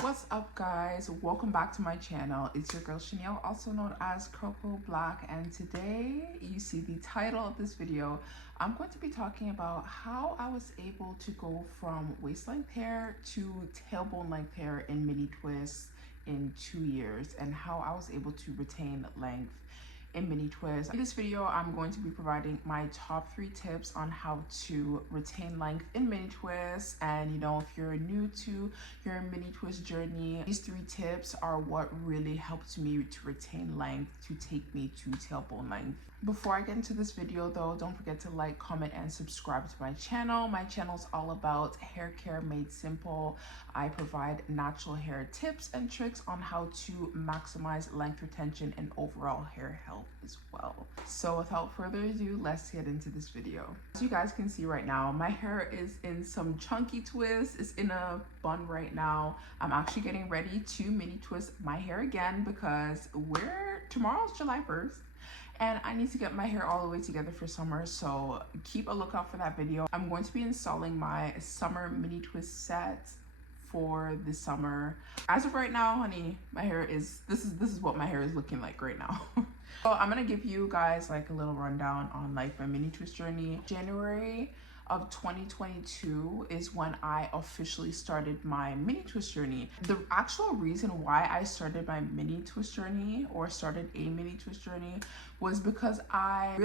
What's up, guys? Welcome back to my channel. It's your girl Chanel, also known as Coco Black, and today you see the title of this video. I'm going to be talking about how I was able to go from waist length hair to tailbone length hair in mini twists in 2 years, and how I was able to retain length in mini twists. In this video, I'm going to be providing my top 3 tips on how to retain length in mini twists. And if you're new to your mini twist journey, these 3 tips are what really helped me to retain length to take me to tailbone length. Before I get into this video though, don't forget to like, comment, and subscribe to my channel. My channel is all about hair care made simple. I provide natural hair tips and tricks on how to maximize length retention and overall hair health as well. So without further ado, let's get into this video. As you guys can see right now, my hair is in some chunky twists. It's in a bun right now. I'm actually getting ready to mini twist my hair again because tomorrow's July 1st. And I need to get my hair all the way together for summer, so keep a lookout for that video. I'm going to be installing my summer mini twist set for the summer. As of right now, honey, my hair is this is what my hair is looking like right now. So I'm gonna give you guys like a little rundown on like my mini twist journey. January of 2022 is when I officially started my mini twist journey. The actual reason why I started my mini twist journey, or started a mini twist journey, was because I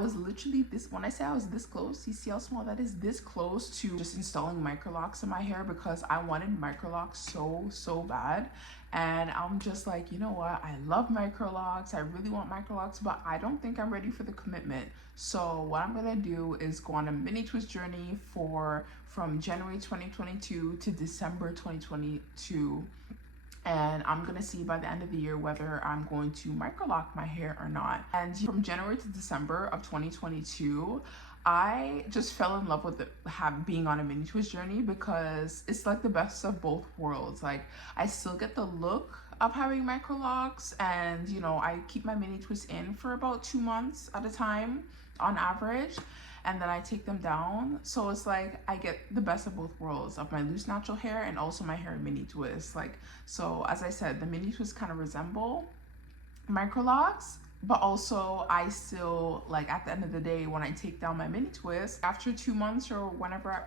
was literally this, when I say I was this close, you see how small that is, this close to just installing microlocks in my hair, because I wanted microlocks so bad. And I'm just like, you know what, I love microlocks, I really want microlocks, but I don't think I'm ready for the commitment. So what I'm gonna do is go on a mini twist journey from January 2022 to December 2022, and I'm gonna see by the end of the year whether I'm going to microlock my hair or not. And from January to December of 2022, I just fell in love with being on a mini twist journey, because it's like the best of both worlds. Like, I still get the look of having microlocks, and I keep my mini twists in for about 2 months at a time on average, and then I take them down. So it's like I get the best of both worlds of my loose natural hair and also my hair mini twists. Like, so as I said, the mini twists kind of resemble microlocks, but also I still, like, at the end of the day, when I take down my mini twist after 2 months or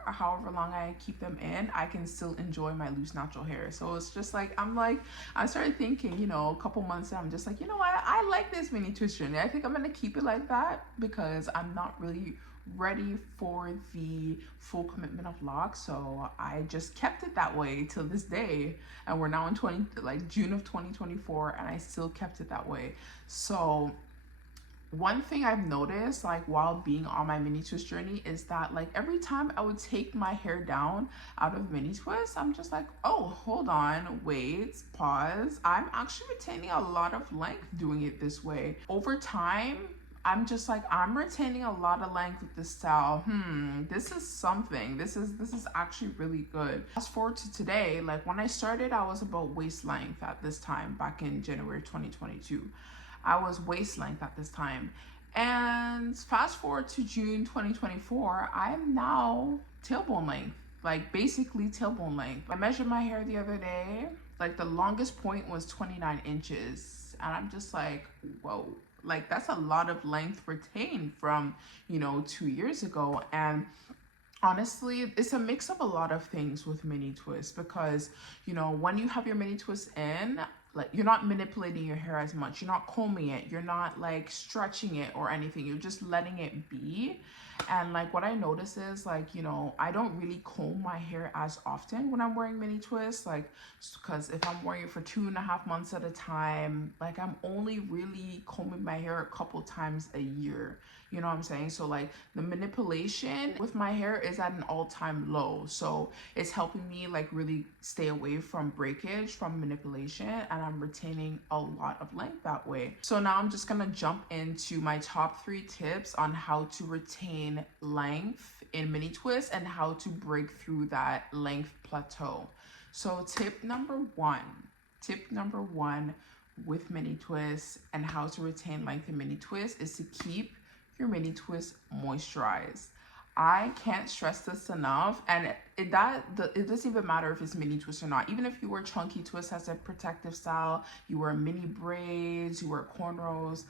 however long I keep them in, I can still enjoy my loose natural hair. So it's just like, I started thinking, a couple months in, I'm just like, you know what, I like this mini twist journey. I think I'm gonna keep it like that, because I'm not really ready for the full commitment of locks. So I just kept it that way till this day, and we're now in June of 2024, and I still kept it that way. So one thing I've noticed, like, while being on my mini twist journey, is that, like, every time I would take my hair down out of mini twist, I'm just like, oh, hold on, wait, pause, I'm actually retaining a lot of length doing it this way. Over time, I'm just like, I'm retaining a lot of length with this style. This is something. This is actually really good. Fast forward to today, like, when I started, I was about waist length at this time, back in January 2022. I was waist length at this time. And fast forward to June 2024, I'm now tailbone length, like basically tailbone length. I measured my hair the other day, like the longest point was 29 inches. And I'm just like, whoa. Like, that's a lot of length retained from 2 years ago. And honestly, it's a mix of a lot of things with mini twists, because when you have your mini twist in, like, you're not manipulating your hair as much, you're not combing it, you're not like stretching it or anything, you're just letting it be. And like, what I notice is, like, I don't really comb my hair as often when I'm wearing mini twists, like, because if I'm wearing it for 2.5 months at a time, like, I'm only really combing my hair a couple times a year. You know what I'm saying? So like, the manipulation with my hair is at an all-time low. So it's helping me like really stay away from breakage from manipulation, and I'm retaining a lot of length that way. So now I'm just gonna jump into my top 3 tips on how to retain length in mini twists and how to break through that length plateau. So tip number one with mini twists and how to retain length in mini twists is to keep your mini twist moisturized. I can't stress this enough, and it doesn't even matter if it's mini twist or not. Even if you wear chunky twist as a protective style, you wear mini braids, you wear cornrows,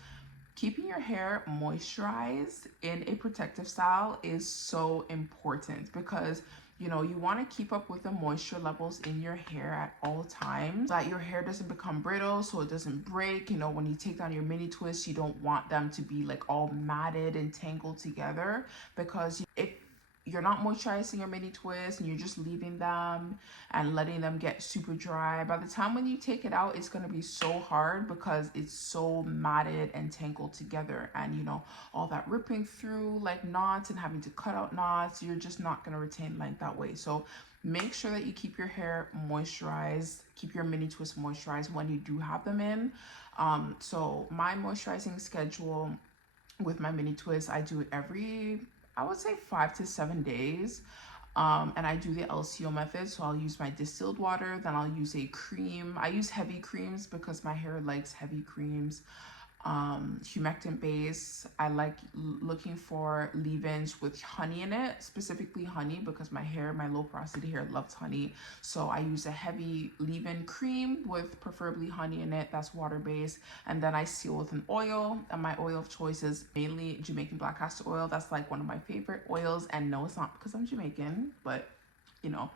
keeping your hair moisturized in a protective style is so important because you know you want to keep up with the moisture levels in your hair at all times so that your hair doesn't become brittle, so it doesn't break. You know, when you take down your mini twists, you don't want them to be like all matted and tangled together, because if you're not moisturizing your mini twists and you're just leaving them and letting them get super dry, by the time when you take it out, it's going to be so hard because it's so matted and tangled together, and you know, all that ripping through like knots and having to cut out knots, you're just not going to retain length that way. So make sure that you keep your hair moisturized, keep your mini twists moisturized when you do have them in. So my moisturizing schedule with my mini twists, I do it every, I would say 5 to 7 days. And I do the LCO method. So I'll use my distilled water, then I'll use a cream. I use heavy creams because my hair likes heavy creams. Humectant base, I like looking for leave-ins with honey in it, specifically honey, because my low porosity hair loves honey. So I use a heavy leave-in cream with preferably honey in it, that's water-based, and then I seal with an oil, and my oil of choice is mainly Jamaican black castor oil. That's like one of my favorite oils, and no, it's not because I'm Jamaican, but you know,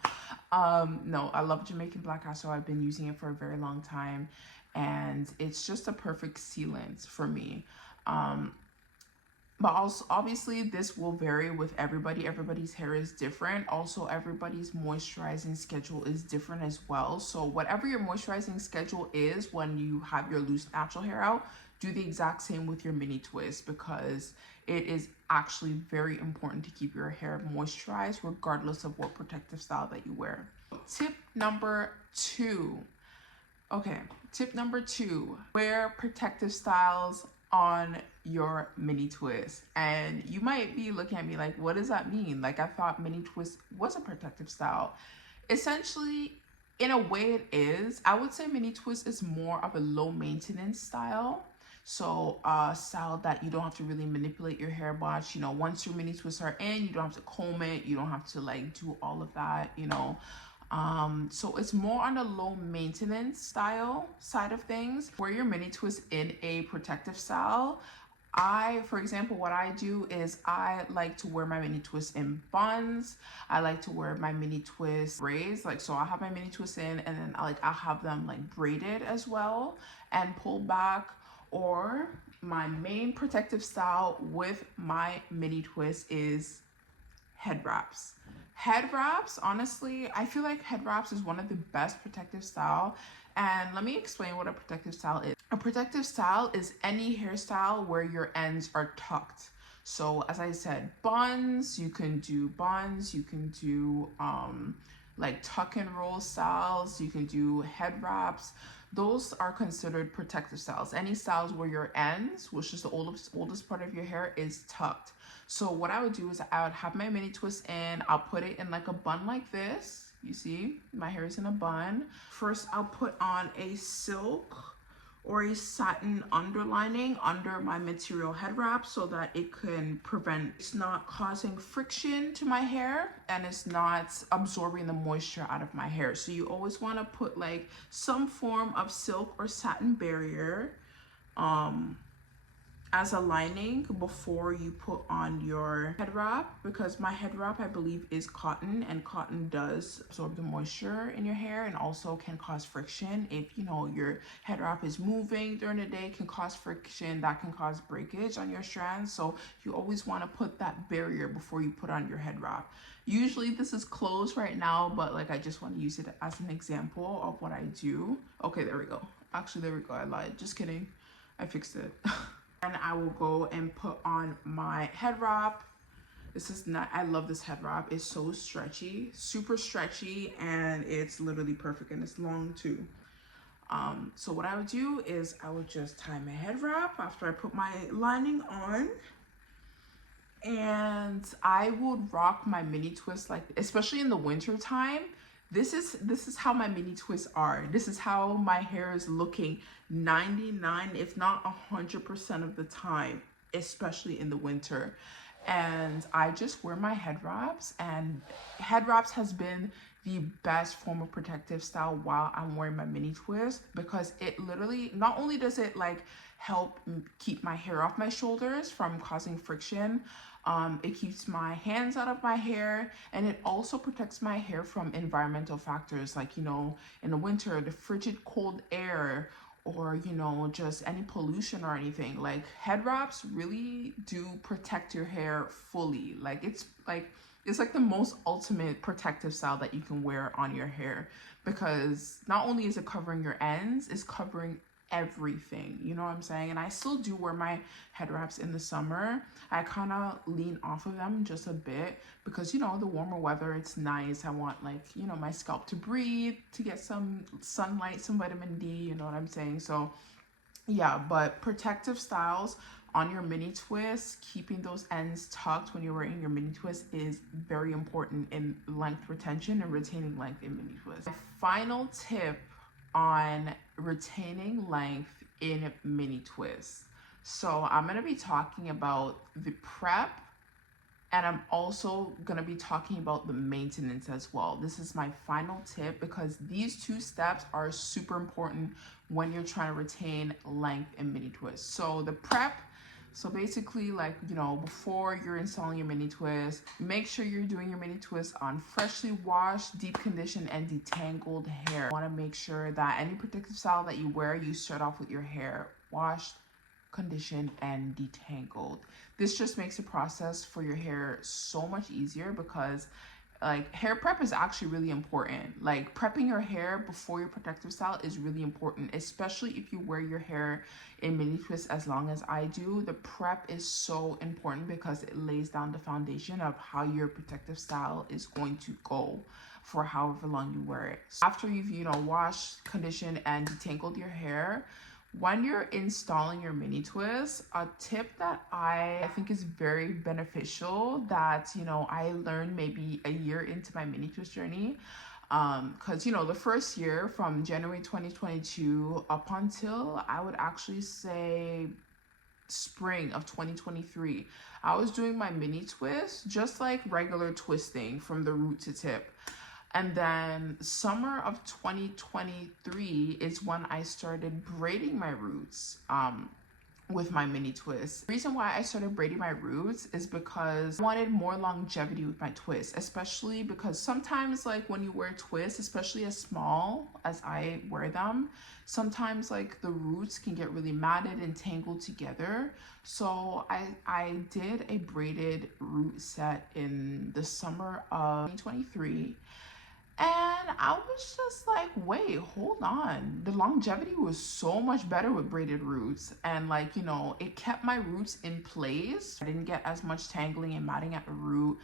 no, I love Jamaican black castor oil. I've been using it for a very long time, and it's just a perfect sealant for me. But also, obviously, this will vary with everybody. Everybody's hair is different. Also, everybody's moisturizing schedule is different as well. So whatever your moisturizing schedule is when you have your loose natural hair out, do the exact same with your mini twist, because it is actually very important to keep your hair moisturized regardless of what protective style that you wear. Tip number 2. Okay, tip number 2, wear protective styles on your mini twist. And you might be looking at me like, what does that mean? Like, I thought mini twist was a protective style. Essentially, in a way it is. I would say mini twist is more of a low maintenance style. So a style that you don't have to really manipulate your hair much. You know, once your mini twists are in, you don't have to comb it, you don't have to like do all of that, you know. So it's more on the low maintenance style side of things. Wear your mini twist in a protective style. For example, what I do is I like to wear my mini twist in buns. I like to wear my mini twist braids. Like, so I'll have my mini twist in, and then I'll have them like braided as well and pulled back. Or my main protective style with my mini twist is head wraps. Head wraps, honestly, I feel like head wraps is one of the best protective style. And let me explain what a protective style is. A protective style is any hairstyle where your ends are tucked. So as I said, buns, you can do like tuck and roll styles, you can do head wraps. Those are considered protective styles. Any styles where your ends, which is the oldest part of your hair, is tucked. So what I would do is I would have my mini twist in, I'll put it in like a bun like this. You see, my hair is in a bun. First, I'll put on a silk or a satin underlining under my material head wrap so that it can prevent, it's not causing friction to my hair and it's not absorbing the moisture out of my hair. So you always want to put like some form of silk or satin barrier as a lining before you put on your head wrap, because my head wrap, I believe, is cotton, and cotton does absorb the moisture in your hair and also can cause friction. If you know your head wrap is moving during the day, it can cause friction, that can cause breakage on your strands. So you always want to put that barrier before you put on your head wrap. Usually this is closed right now, but like I just want to use it as an example of what I do. Okay, there we go. Actually, there we go. I lied. Just kidding. I fixed it. And I will go and put on my head wrap. This is not, I love this head wrap. It's so stretchy, super stretchy, and it's literally perfect, and it's long too. So what I would do is I would just tie my head wrap after I put my lining on, and I would rock my mini twist like, especially in the winter time. This is how my mini twists are. This is how my hair is looking 99, if not 100% of the time, especially in the winter. and I just wear my head wraps, and head wraps has been the best form of protective style while I'm wearing my mini twist, because it literally, not only does it like help keep my hair off my shoulders from causing friction, it keeps my hands out of my hair, and it also protects my hair from environmental factors like, you know, in the winter, the frigid cold air, or, you know, just any pollution or anything. Like, head wraps really do protect your hair fully. Like, it's like the most ultimate protective style that you can wear on your hair, because not only is it covering your ends, it's covering everything, you know what I'm saying? And I still do wear my head wraps in the summer. I kind of lean off of them just a bit because, you know, the warmer weather, it's nice. I want, like, you know, my scalp to breathe, to get some sunlight, some vitamin D, you know what I'm saying? So yeah, but protective styles on your mini twist, keeping those ends tucked when you're wearing your mini twist is very important in length retention and retaining length in mini twist. My final tip on retaining length in mini twist. So I'm going to be talking about the prep, and I'm also going to be talking about the maintenance as well. This is my final tip because these two steps are super important when you're trying to retain length in mini twist. So the prep, so basically, like, you know, before you're installing your mini twist, make sure you're doing your mini twist on freshly washed, deep conditioned, and detangled hair. You want to make sure that any protective style that you wear, you start off with your hair washed, conditioned, and detangled. This just makes the process for your hair so much easier, because like, hair prep is actually really important. Like, prepping your hair before your protective style is really important, especially if you wear your hair in mini twists as long as I do. The prep is so important because it lays down the foundation of how your protective style is going to go for however long you wear it. So after you've, you know, washed, conditioned, and detangled your hair, when you're installing your mini twist, a tip that I think is very beneficial that, you know, I learned maybe a year into my mini twist journey, because, you know, the first year from January 2022 up until, I would actually say, spring of 2023, I was doing my mini twist just like regular twisting from the root to tip. And then summer of 2023 is when I started braiding my roots with my mini twist. The reason why I started braiding my roots is because I wanted more longevity with my twists, especially because sometimes, like, when you wear twists, especially as small as I wear them, sometimes like the roots can get really matted and tangled together. So I did a braided root set in the summer of 2023. And I was just like, wait, hold on. The longevity was so much better with braided roots. And, like, you know, it kept my roots in place. I didn't get as much tangling and matting at the root.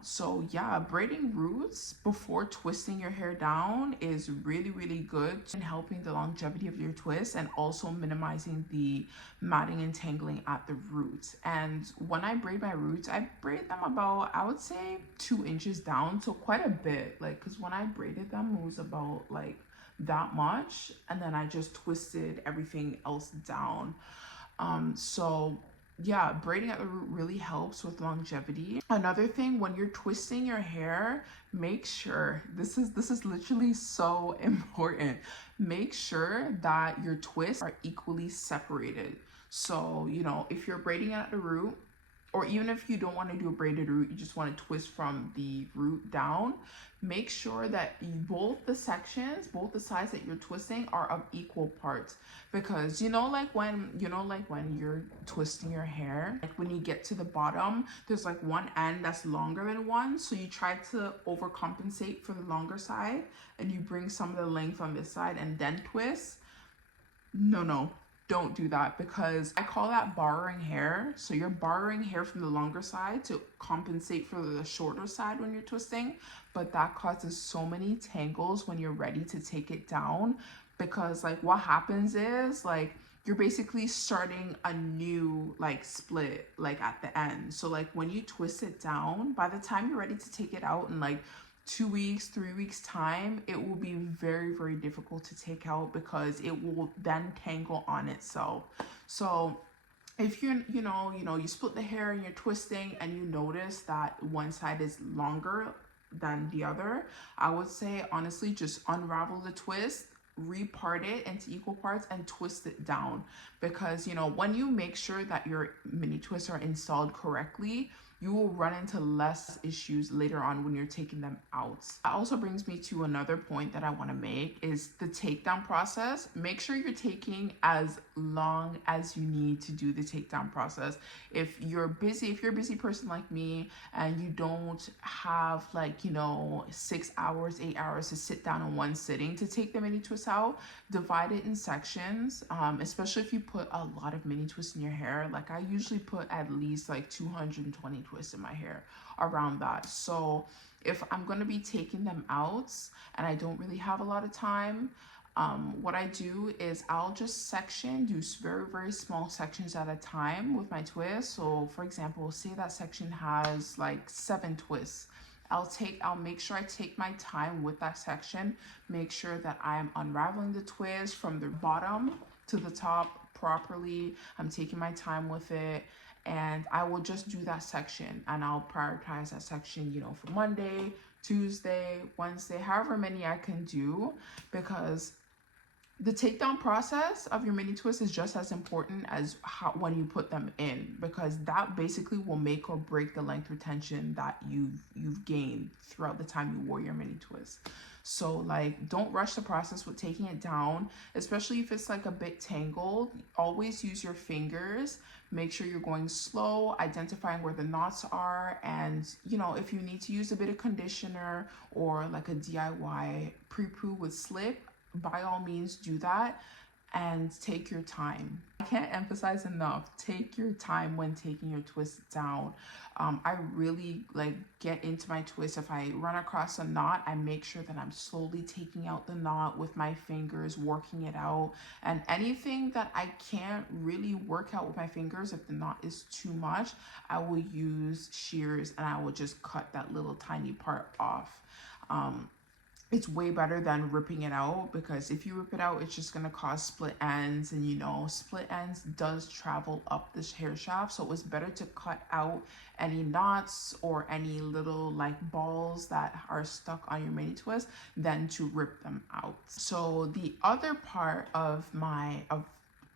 So yeah, braiding roots before twisting your hair down is really, really good in helping the longevity of your twist and also minimizing the matting and tangling at the roots. And when I braid my roots, I braid them about, I would say, 2 inches down, so quite a bit. Like, because when I braided them, it was about like that much, and then I just twisted everything else down. So yeah, braiding at the root really helps with longevity. Another thing, when you're twisting your hair, make sure, this is literally so important, make sure that your twists are equally separated. So, you know, if you're braiding at the root, or even if you don't want to do a braided root, you just want to twist from the root down, make sure that both the sections, both the sides that you're twisting are of equal parts. Because, you know, like when you're twisting your hair, like when you get to the bottom, there's like one end that's longer than one. So you try to overcompensate for the longer side and you bring some of the length on this side and then twist. No, don't do that, because I call that borrowing hair. So you're borrowing hair from the longer side to compensate for the shorter side when you're twisting, but that causes so many tangles when you're ready to take it down, because like what happens is, like, you're basically starting a new like split like at the end. So like when you twist it down, by the time you're ready to take it out in like 2 weeks, 3 weeks time, it will be very, very difficult to take out because it will then tangle on itself. So if you split the hair and you're twisting and you notice that one side is longer than the other, I would say honestly just unravel the twist, repart it into equal parts and twist it down, because when you make sure that your mini twists are installed correctly, you will run into less issues later on when you're taking them out. That also brings me to another point that I want to make is the takedown process. Make sure you're taking as long as you need to do the takedown process. If you're a busy person like me and you don't have 6 hours, 8 hours to sit down in one sitting to take the mini twists out, divide it in sections, especially if you put a lot of mini twists in your hair. Like I usually put at least 220 twists in my hair, around that. So if I'm going to be taking them out and I don't really have a lot of time, what I do is I'll just do very, very small sections at a time with my twists. So for example, say that section has 7 twists. I'll make sure I take my time with that section, make sure that I'm unraveling the twist from the bottom to the top properly. I'm taking my time with it, and I will just do that section, and I'll prioritize that section, for Monday, Tuesday, Wednesday, however many I can do, because the takedown process of your mini twist is just as important as when you put them in, because that basically will make or break the length retention that you've gained throughout the time you wore your mini twist. So don't rush the process with taking it down, especially if it's a bit tangled. Always use your fingers. Make sure you're going slow, identifying where the knots are, and if you need to use a bit of conditioner or a DIY pre-poo with slip, by all means do that, and take your time. I can't emphasize enough, take your time when taking your twist down. I really get into my twist. If I run across a knot, I make sure that I'm slowly taking out the knot with my fingers, working it out. And anything that I can't really work out with my fingers, if the knot is too much, I will use shears and I will just cut that little tiny part off. It's way better than ripping it out, because if you rip it out, it's just going to cause split ends, and split ends does travel up this hair shaft. So it was better to cut out any knots or any little balls that are stuck on your mini twist than to rip them out. So the other part of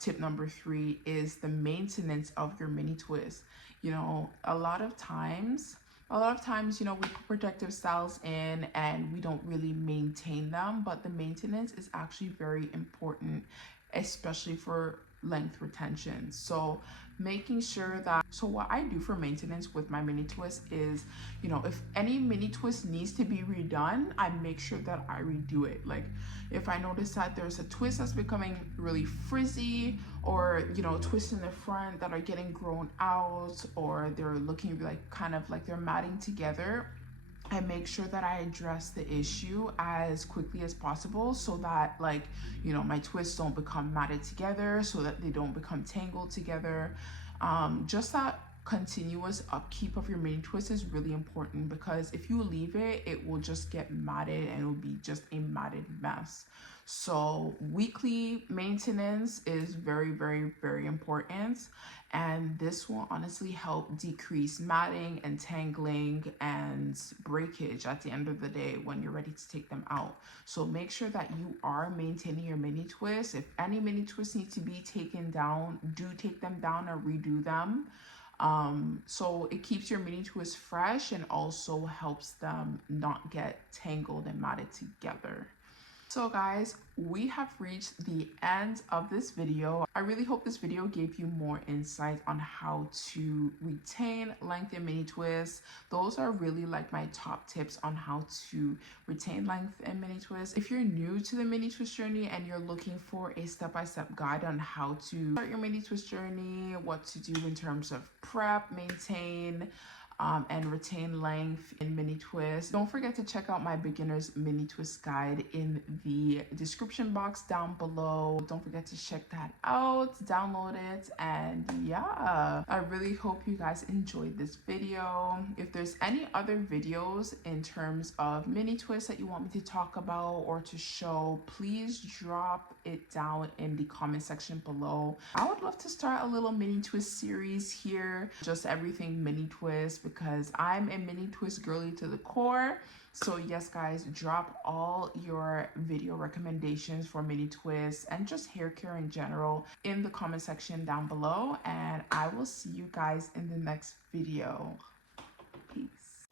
tip number 3 is the maintenance of your mini twist. A lot of times, we put protective styles in and we don't really maintain them, but the maintenance is actually very important, especially for length retention. So making sure that, so what I do for maintenance with my mini twist is, if any mini twist needs to be redone, I make sure that I redo it. If I notice that there's a twist that's becoming really frizzy, or twists in the front that are getting grown out, or they're looking kind of they're matting together, I make sure that I address the issue as quickly as possible, so that my twists don't become matted together, so that they don't become tangled together. Just that continuous upkeep of your mini twist is really important, because if you leave it, it will just get matted and it will be just a matted mess. So weekly maintenance is very, very, very important, and this will honestly help decrease matting and tangling and breakage at the end of the day when you're ready to take them out. So make sure that you are maintaining your mini twists. If any mini twists need to be taken down, do take them down or redo them. So it keeps your mini twists fresh and also helps them not get tangled and matted together. So guys, we have reached the end of this video. I really hope this video gave you more insight on how to retain length in mini twists. Those are really my top tips on how to retain length in mini twists. If you're new to the mini twist journey and you're looking for a step-by-step guide on how to start your mini twist journey, what to do in terms of prep, maintain, and retain length in mini twists. Don't forget to check out my beginner's mini twist guide in the description box down below. Don't forget to check that out, download it, and yeah, I really hope you guys enjoyed this video. If there's any other videos in terms of mini twists that you want me to talk about or to show, please drop it down in the comment section below. I would love to start a little mini twist series here, just everything mini twist, because I'm a mini twist girly to the core. So yes guys, drop all your video recommendations for mini twists and just hair care in general in the comment section down below, and I will see you guys in the next video. Peace.